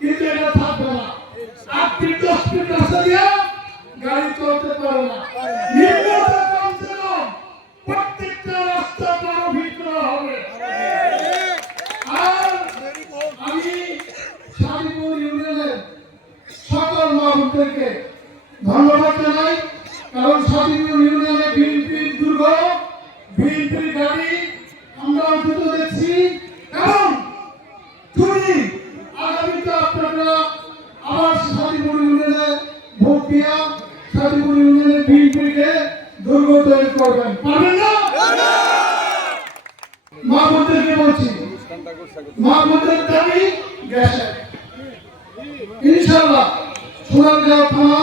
কিন্তু এটা থাকবে না। আট ফিট দশ ফিট রাস্তা দিয়ে ধন্যবাদ জানাই, কারণ ইউনিয়নে বিএনপির দুর্গ বিএনপির গাড়ি আমরা অন্তত দেখছি কারণ চুরি আগামীতে আপনারা আবার শান্তিপুর ইউনিয়নে ভোট দিয়া শান্তিপুর ইউনিয়নে বিএনপিকে দুর্গ তৈরি করবেন। না? মা বোনদেরকে বলছি, মা বোনদের দাবি গ্যাসের ইনশাআল্লাহ, সোনারগাঁও থানা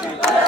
감사합니다.